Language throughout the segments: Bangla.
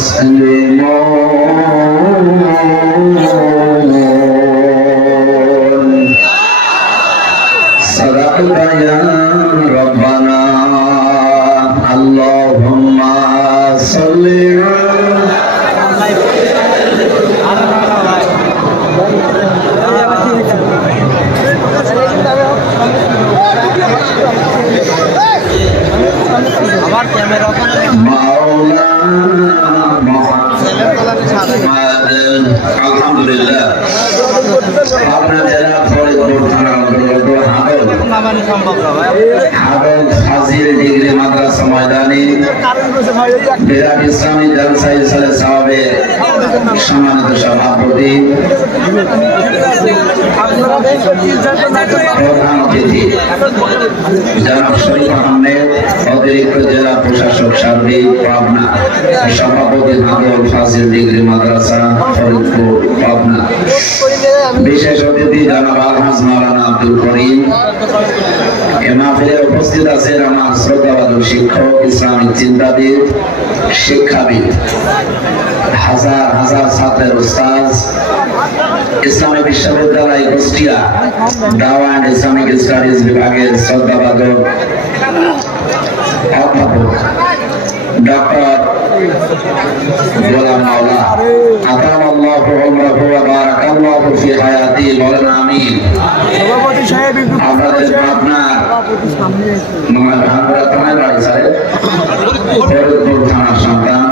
মুসলিমুন সাদাকা ইয়া রাব্বানা আল্লাহুম্মা সাল্লি আমার ক্যামেরা আলহামদুলিল্লাহ আপনার জেলা ফরিদপুর থানার অন্তর্গত হাবল ফাজিল ডিগ্রি মাদ্রাসা ময়দানে বিরাট ইসলামী জলসা ইসলামে সাহাবে সম্মানিত সভাপতি প্রধান অতিথি জনাব শরীফ আহমেদ অতিরিক্ত জেলা প্রশাসক সার্বিক পাবনা সভাপতি হাবল ফাজিল ডিগ্রি মাদ্রাসা ফরিদপুর পাবনা বিশেষ অতিথি জনাব আলহাজ মাওলানা আব্দুল করিম এ মাহফিলে উপস্থিত আছেন আমার শ্রদ্ধাভাজন শিক্ষক ইসলামিক চিন্তাবিদ শিক্ষাবিদ হাজার হাজার ছাত্রের উস্তাদ ইসলামী বিশ্ববিদ্যালয় কুষ্টিয়া দাওয়া এন্ড ইসলামিক স্টাডিজ বিভাগের শ্রদ্ধাভাজন অধ্যাপক ডক্টর গোলাম মাওলা আতামাল্লাহু উমরাহু ওয়া বারাকাল্লাহু ফি হায়াতি মাওলানা আমিন সভাপতি সাহেব আপনাদের আপনার মহানগর থানার বাড়ি স্যার ফরিদপুর থানার সন্তান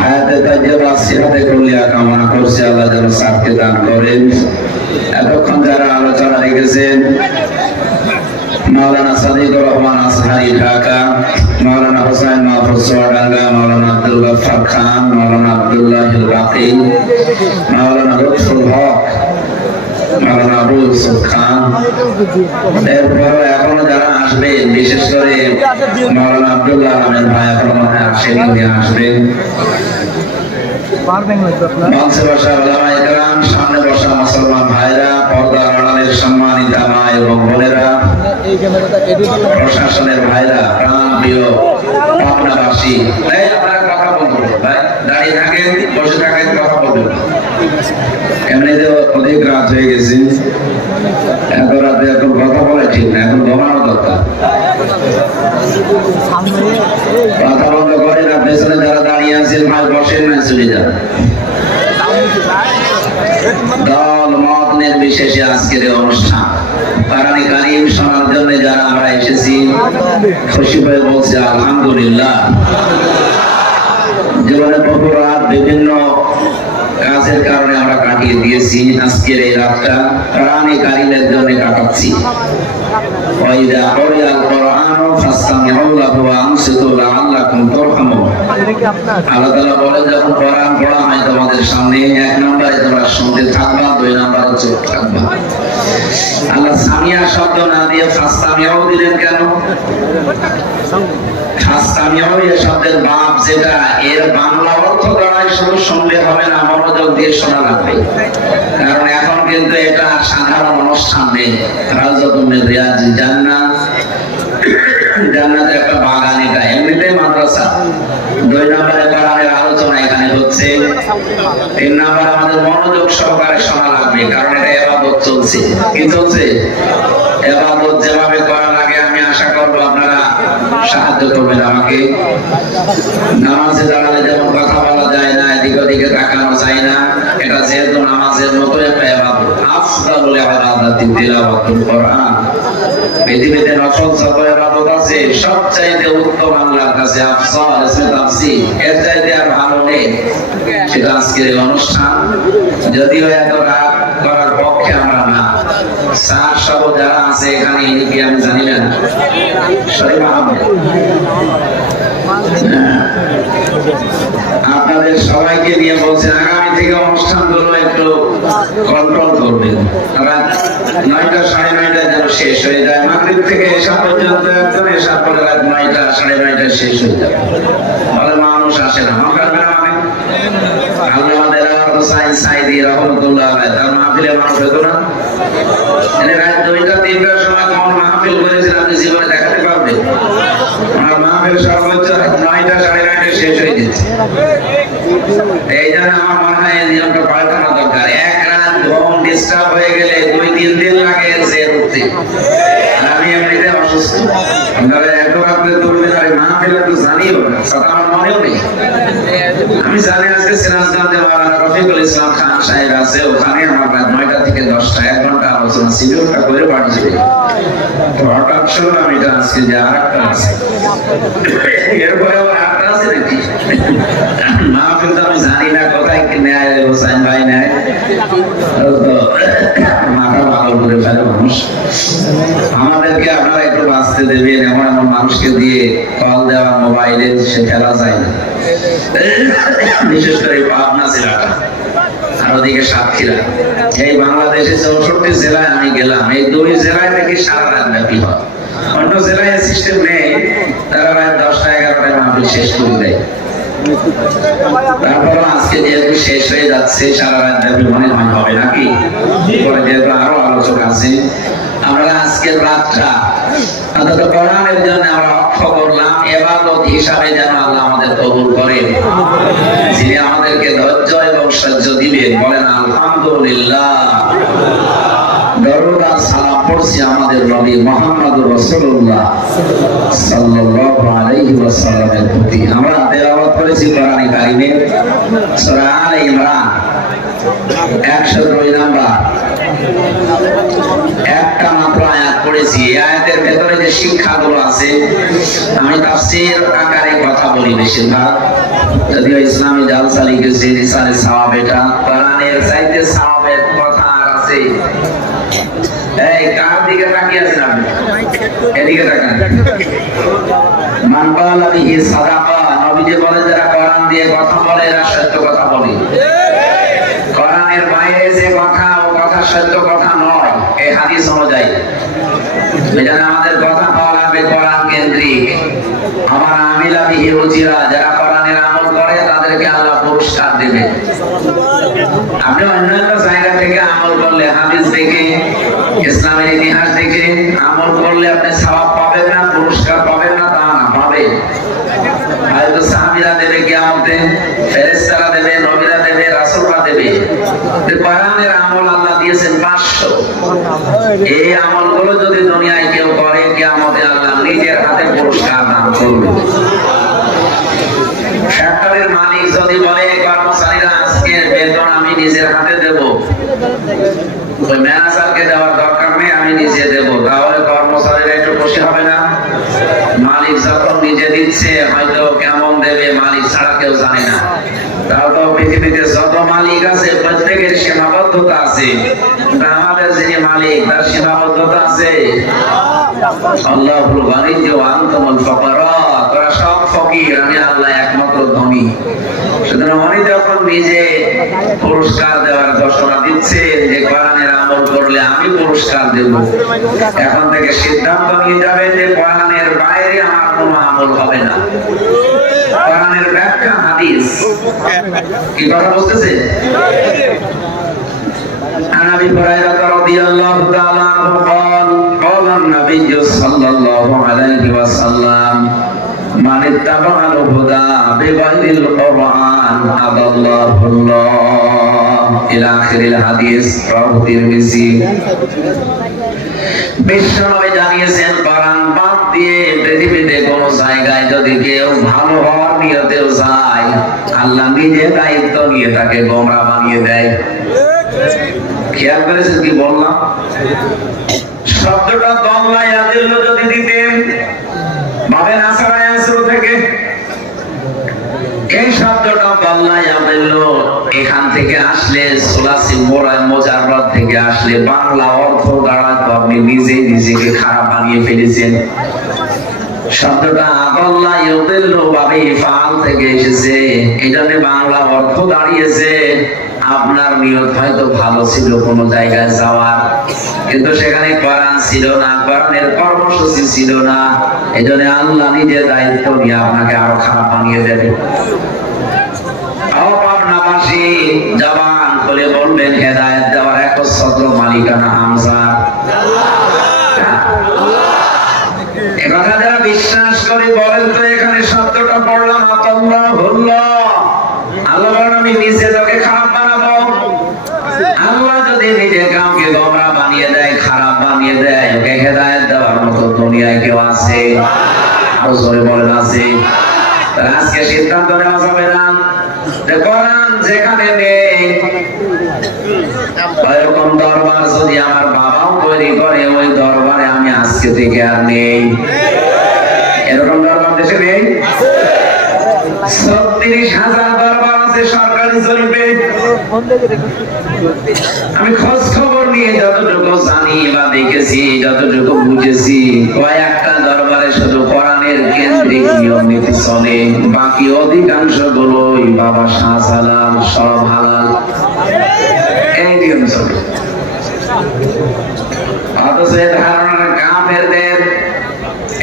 হায়াতে তাজ্জাবা সিরাতে কুলিয়া কামনা করছি আল্লাহ যেন সাথে দান করেন এতক্ষণ যারা আলোচনা রেখেছেন মাওলানা সাদিকুর রহমান আসহারি ঢাকা মাওলানা হোসেন মাহফুজ সোয়াডাঙ্গা মাওলানা আব্দুল গফফার খান মাওলানা আব্দুল্লাহ আল বাকি মাওলানা লুৎফুল হক মাওলানা আবু ইউসুফ খান এরপর এখনো যারা আসবেন বিশেষ করে মাওলানা আব্দুল্লাহ আহমেদ ভাই এখনো আসেনি আসবেন মঞ্চে বসা ওলামায়ে কেরাম সামনে বসা মুসলমান ভাইরা পর্দার আড়ালের সম্মানিত মা এবং বোনেরা প্রশাসনের ভাইরা প্রাণপ্রিয় পাবনাবাসী আপনারা কথা বলবেন ভাই দাঁড়িয়ে থাকেন বসে থাকেন কথা বলবেন এমনিতে অধিক রাত হয়ে গেছে এত রাতে এখন কথা বলা ঠিক না এখন ঘুমানো দরকার কথা বন্ধ করেন আর পেছনে যারা দাঁড়িয়ে আছেন ভাই বসেন না চলে যান দল মত নির্বিশেষে আজকের এই অনুষ্ঠান কোরআনে কারীম শোনার জন্য যারা আমরা এসেছি খুশি হয়ে বলছি আলহামদুলিল্লাহ জীবনে বহু রাত বিভিন্ন কাজের কারণে আমরা কাটিয়ে দিয়েছি আজকের এই রাতটা কোরআনে কারীমের জন্য কাটাচ্ছি ওয়াইদা কুরিয়াল কুরআনু ফাসতামিউ লাহু ওয়া আনসিতু লাআল্লাকুম তুরহামুন আল্লাহ তাআলা বলে যখন কোরআন পড়া হয় তোমাদের সামনে এক নম্বরে তোমরা শুনতে থাকবা দুই নম্বরে চুপ থাকবা আল্লাহ সামিয়া শব্দ না দিয়ে ফাসতামিউ দিলেন কেন ফাসতামিউ এই শব্দের বাপ যেটা এর বাংলা অর্থ দাঁড়ায় শুধু শুনলে হবে না মনোযোগ দিয়ে শোনা লাগবে কারণ এখন কিন্তু এটা সাধারণ অনুষ্ঠান নেই রাউজাতুম মিন রিয়াজিল জান্নাহ জান্নাতের একটা বাগান এটা এমনিতেই মাদ্রাসা দুই নম্বরে কোরআনের আলোচনা এখানে হচ্ছে তিন নম্বরে আমাদের মনোযোগ সহকারে শোনা লাগবে কারণ এটা ইবাদত চলছে কি চলছে ইবাদত যেভাবে করা লাগে আমি আশা করব আপনারা সাহায্য করবেন আমাকে নামাজে দাঁড়ালে যেমন কথা বলা যায় না এদিক ওদিকে তাকানো যায় না এটা যেহেতু নামাজের মতো একটা ইবাদত আফদালুল ইবাদাতি তিলাওয়াতুল কোরআন পৃথিবীতে নফল যত ইবাদত আছে সবচাইতে উত্তম আল্লাহর কাছে আফসাল ইসমে তাফসীর এর চাইতে আর ভালো নেই সেটা আজকের এই অনুষ্ঠান যদিও এত রাত করার পক্ষে আমরা না স্যার সব যারা আছে এখানে কি আমি জানি না শরীফ আহমেদ আপনাদের সবাইকে নিয়ে বলছেন আগামী থেকে অনুষ্ঠানগুলো একটু কন্ট্রোল করবেন রাত 9টা 9:30 যেন শেষ হয়ে যায় মাগরিব থেকে এশা পর্যন্ত একদম এশা পরে রাত 9টা 9:30 শেষ হয়ে যাবে তাহলে মানুষ আসে না আল্লাহ আমাদের হোসাইন সাইদি রহমতুল্লাহ আলাইহি তার মাহফিলে মানুষ হতো না? এনে রাত 2টা 3টার সময় কোন মাহফিল করেছেন আপনি জীবনে দেখাতে পারবেন? আমার মাহফিল সর্বোচ্চ 9টা 9:30 শেষ হয়ে যাচ্ছে। এই জন্য আমার মনে হয় এই নিয়মটা পাল্টানো দরকার। এক রাত ঘুম ডিস্টার্ব হয়ে গেলে 2-3 দিন লাগে যে উঠতে। আমি এমনিতে অসুস্থ, আপনারা এত রাত্রে তুলবেন আর মাহফিলে তো জানিও না, সেটা আমার মনেও নেই। আমি জানি আজকে সিরাজগঞ্জে মাওলানা রফিকুল ইসলাম খান সাহেব আছে, ওখানে আমার রাত 9টা থেকে 10টা 1 ঘন্টা আলোচনা ছিল, ওটা করে পাঠিয়েছিল। তো হঠাৎ শুনলাম এটা আজকে যে আরেকটা আছে, এরপরে আবার আরেকটা আছে নাকি? মাহফিল তো আমি জানি না কোথায় নেয় হোসাইন ভাই নেয়, মাথা ভালো করে ফেলে মানুষ। আমাদেরকে আপনারা একটু বাঁচতে দেবেন, এমন এমন মানুষকে দিয়ে কল দেওয়া মোবাইলে সে ফেলা যায় না। বিশেষ করে পাবনা জেলাটা আর ওদিকে সাতক্ষীরা, এই বাংলাদেশে 64 জেলায় আমি গেলাম, এই 2 জেলায় থেকে সারা রাত ব্যাপী হয়। অন্য জেলায় সিস্টেম নেই, তারা রাত 10টা 11টায় মাহফিল শেষ করে দেয়। তারপর আজকে যেহেতু শেষ হয়ে যাচ্ছে, সারা রাত ব্যাপী মনে হয় হবে নাকি? পরে যেহেতু আরো আলোচনা আছে, আমরা আজকের রাতটা অন্তত কোরআনের জন্য আমরা অক্ষ করলাম, ইবাদত হিসাবে যেন আল্লাহ আমাদের কবুল করেন। যিনি আমাদেরকে ধৈর্য এবং সহ্য দিবেন, বলেন আলহামদুলিল্লাহ। দরুদ আর সালাম পড়ছি আমাদের নবী মুহাম্মদুর রাসূলুল্লাহ সাল্লাল্লাহু আলাইহি ওয়াসাল্লামের প্রতি। আমরা তেলাওয়াত করেছি কোরআনে কারীমের সূরা আলে ইমরান 102 নাম্বার, একটা মাত্র আয়াত পড়েছি। এই আয়াতের ভেতরে যে শিক্ষাগুলো আছে, আমি তাফসীর আকারে কথা বলি বেশিরভাগ, যদিও ইসলামী জালসা লিখেছে রিসালে সাওয়াব, এটা কোরআনের চাইতে সাওয়াবের কথা আছে। এই কার দিকে তাকিয়ে আছেন আপনি? এদিকে তাকান। মান ক্বালা বিহি সাদাকা, নবীজি বলেন যারা কোরআন দিয়ে কথা বলে এরা সত্য কথা বলে। কোরআনের বাইরে যে কথা, ও কথা সত্য কথা নয়, এই হাদিস অনুযায়ী। এজন্য আমাদের কথা বলা লাগবে কোরআন কেন্দ্রিক। আমার আমিলা বিহি উজিরা, যারা কোরআনের আমল করে তাদেরকে আল্লাহ পুরস্কার দেবে। আপনি অন্যান্য জায়গা থেকে আমল করলে, হাদিস দেখে, ইসলামের ইতিহাস দেখে আমল করলে আপনি সওয়াব পাবেন না, পুরস্কার পাবেন না তা না, পাবেন। হয়তো সাহাবীরা দেবে কিয়ামতে, ফেরেশতারা দেবে, নবীরা দেবে, রাসূলরা দেবে। কোরআনের আমল আল্লাহ দিয়েছেন 500। এই আমলগুলো যদি দুনিয়ায় কেউ করে, কিয়ামতে আল্লাহ নিজের হাতে পুরস্কার দান করবে। ফ্যাক্টরির মালিক যদি বলে কর্মচারীরা আজকে বেতন আমি নিজের হাতে দেব, ওই ম্যানেজারকে দেওয়ার দরকার নেই, আমি নিজে দেব, তাহলে কর্মচারীরা একটু খুশি হবে না? মালিক যখন নিজে দিচ্ছে, হয়তো কেমন দেবে মালিক ছাড়া কেউ জানে না। তাহলে পৃথিবীতে যত মালিক আছে প্রত্যেকের সীমাবদ্ধতা আছে, আমাদের যিনি মালিক তার সীমাবদ্ধতা আছে। আল্লাহুল গনিয়্য ওয়া আনতুমুল ফুকারা, তোরা সব ফকির, আমি আল্লাহ একমাত্র ধনী। সুতরাং উনি যখন নিজে পুরস্কার দেওয়ার ঘোষণা দিচ্ছেন যে কোরআনের আমল করলে আমি পুরস্কার দেব, এখন থেকে সিদ্ধান্ত নিয়ে যাবে যে কোরআনের বাইরে আমার কোনো আমল হবে না। কোরআনের ব্যাখ্যা হাদিস, কি কথা বলতেছে? عن ابي هريره رضي الله تعالى عنه قال قال النبي صلى الله عليه وسلم من اتبع الهدى بغير القرآن أضله الله إلى آخر الحديث رواه الترمذي। বিশ্বনবী জানিয়েছেন কোরআন বাদ দিয়ে পৃথিবীতে কোন জায়গায় যদি কেউ ভালো হওয়ার নিয়তেও যায়, আল্লাহ নিজে দায়িত্ব নিয়ে তাকে গোমরা বানিয়ে দেয়। খেয়াল করেছেন কি বললাম? শব্দটা দল্লা ইয়াদিল্লু যদি দিতেন ভাবে নাসারা ইয়াসরু থেকে, এই শব্দটা দল্লা ইয়াদিল্লু এখান থেকে আসলে সুলাসি মুজাররদ থেকে আসলে বাংলা অর্থ দাঁড়াতো আপনি নিজেই নিজেকে খারাপ বানিয়ে ফেলেছেন। শব্দটা আদাল্লা ইয়াদিল্লু ভাবে ইফআল থেকে এসেছে, এজন্য বাংলা অর্থ দাঁড়িয়েছে আপনার নিয়ত হয়তো ভালো ছিল কোন জায়গায় যাওয়ার, কিন্তু সেখানে কোরআন ছিল না, কোরআনের কর্মসূচি ছিল না, এজন্য আল্লাহ নিজে দায়িত্ব নিয়ে আপনাকে আরো খারাপ বানিয়ে দেবে। পাবনাবাসী জবান করে বলবেন হেদায়েত দেওয়ার একচ্ছত্র মালিকানা হামজার। একথা যারা বিশ্বাস করে বলেন তো এখানে শব্দটা পড়লাম আল্লাহ। আল্লাহ বলেন আমি নিজে তোকে খারাপ বানাবো। আল্লাহ যদি নিজে কাউকে গোমরাহ বানিয়ে দেয়, খারাপ বানিয়ে দেয়, ওকে হেদায়েত দেওয়ার মতো দুনিয়ায় কেউ আছে? আরো জোরে বলেন আছে? আজকে সিদ্ধান্ত নেওয়া যাবে না যে কোরআন যেখানে নেই এরকম দরবার যদি আমার বাবাও তৈরি করে, ওই দরবারে আমি আজকে থেকে আর নেই। এরকম দরবার দেশে নেই। ৩৬,০০০ দরবার আছে সরকারি জরিপে। আমি খোঁজ খবর নিয়ে যতটুকু জানি বা দেখেছি, যতটুকু বুঝেছি, কয়েকটা দরবারে শুধু কোরআনের কেন্দ্রিক নিয়ম নীতি চলে, বাকি অধিকাংশ গুলোই বাবা শাহজালাল সব হালাল এই নিয়ম চলে। অথচ এই ধারণা কাফেরদের,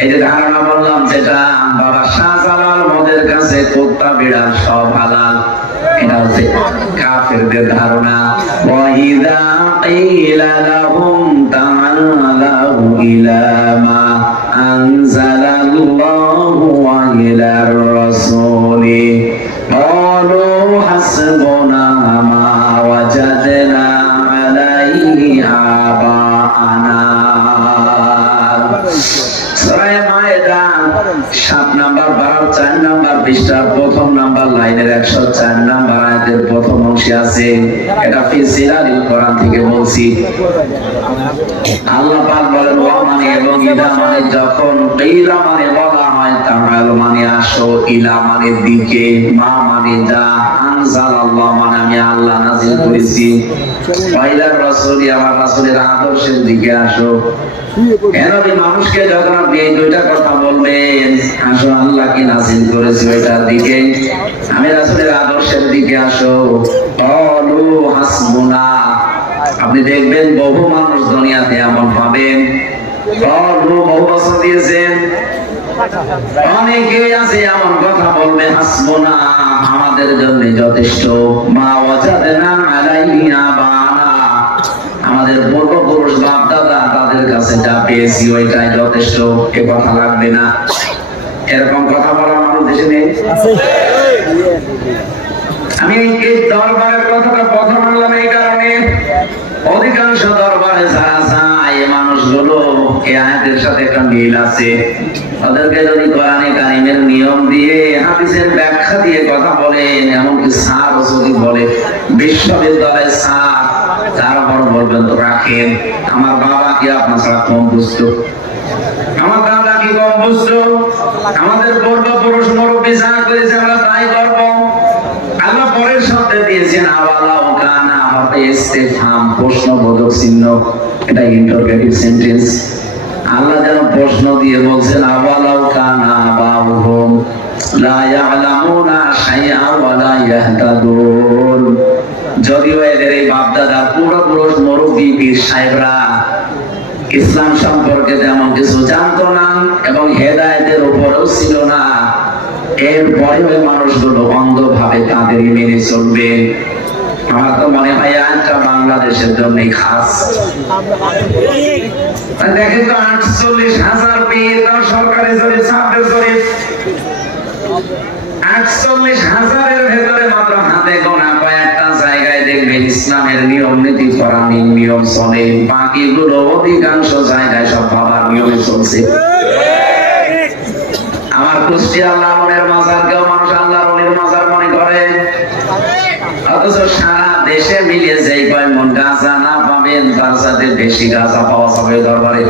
এই যে ধারণা বললাম যেটা বাবা শাহজালাল মদের কাছে কুত্তা বিড়াল সব হালাল, এটা হচ্ছে কাফেরদের ধারণা। ওয়াইদা কিলা লাহুম তাআলাউ ইলা মা আনজালাল্লাহু ওয়া ইলার রাসূলি ক্বালু হাসবুনা মা ওয়াজাদনা আলাইহি আবানা। সূরা মায়েদা 7 নাম্বার 12 4 নাম্বার পৃষ্ঠার প্রথম নাম্বার লাইনের 104 নাম্বার আয়াতের প্রথম অংশে আছে। এটা ফিসিলালিল কোরআন থেকে বলছি। আল্লাহ পাক বলেন ওয়া মানে এবং ইলা মানে যখন, কিলা মানে বলা হয়, তাআল মানে আসো, ইলা মানে দিকে, মা মানে যা, আনজালাল্লাহ মানে আমি আল্লাহ নাযিল করেছি, ওয়া ইলার রাসূলি আমার রাসূলের আদর্শের দিকে আসো। এভাবে মানুষকে যখন আপনি এই দুইটা কথা বলবেন, আসো আল্লাহ কি নাযিল করেছে ওইটার দিকে, আমি রাসূলের আদর্শের দিকে আসো, ক্বালু হাসবুনা, আপনি দেখবেন বহু মানুষ দুনিয়াতে এমন পাবেন, ক্বালু বহু বছর দিয়েছেন, অনেকে আছে এমন কথা বলবে, হাসবুনা আমাদের জন্য যথেষ্ট, মা ওয়াজাদনা আলাইহি আবানা আমাদের পূর্বপুরুষ বাপ দাদা তাদের কাছে যা পেয়েছি ওইটাই যথেষ্ট, এ কথা লাগবে না। এরকম কথা বলা মানুষ দেশে নেই। আমি এই দরবারের কথাটা প্রথম আনলাম এই কারণে, অধিকাংশ দরবারে যারা যায় এই মানুষগুলো এই আয়াতের সাথে একটা মিল আছে। ওদেরকে যদি কোরআনে কারিমের নিয়ম দিয়ে, হাদিসের ব্যাখ্যা দিয়ে কথা বলেন, এমনকি স্যার যদি বলে, বিশ্ববিদ্যালয়ের স্যার, তারপর বলবেন তো রাখেন আমার বাবা কি আপনার ছাড়া কম বুঝতো, আমার দাদা কি কম বুঝতো, আমাদের পূর্বপুরুষ মুরব্বী যা করেছে আমরা তাই করবো। আল্লাহ পরের শব্দে দিয়েছেন আওয়ালাউ কানা, আমাদের ইস্তেফহাম প্রশ্নবোধক চিহ্ন, এটা ইন্টারোগেটিভ সেন্টেন্স। আল্লাহ যেন প্রশ্ন দিয়ে বলছেন আওয়ালাউ কানা বাউহুম লা ইয়ালামুনা শাইআ ওয়া লা ইয়াহতাদুন, যদিও এদের এই বাপ-দাদা পূর্বপুরুষ মুরব্বী পীর সাহেবরা ইসলাম সম্পর্কে তেমন কিছু জানতো না এবং হেদায়েতের উপরেও ছিল না, এরপরেও মানুষগুলো অন্ধভাবে তাদেরই মেনে চলবে। আমার তো মনে হয় আজটা বাংলাদেশের জন্যই খাস। দেখেন তো 48,000 পেয়ে তাও সরকারি জরিপ, ছাত্রের জরিপ, 48,000-এর ভেতরে মাত্র হাতে গোনা কয়েকটা জায়গায় দেখবেন ইসলামের নিয়ম নীতি কোরআনের নিয়ম চলে, বাকিগুলো অধিকাংশ জায়গায় সব বাবার নিয়মে চলছে। আমার কুষ্টিয়া আল্লাহর মাজারকেও মানুষ আল্লাহর ওলির মাজার মনে করে, অথচ সারা দেশে মিলিয়ে যেই কয় মন গাঁজা না পাবেন তার সাথে বেশি গাঁজা পাওয়া যাবে দরবারে।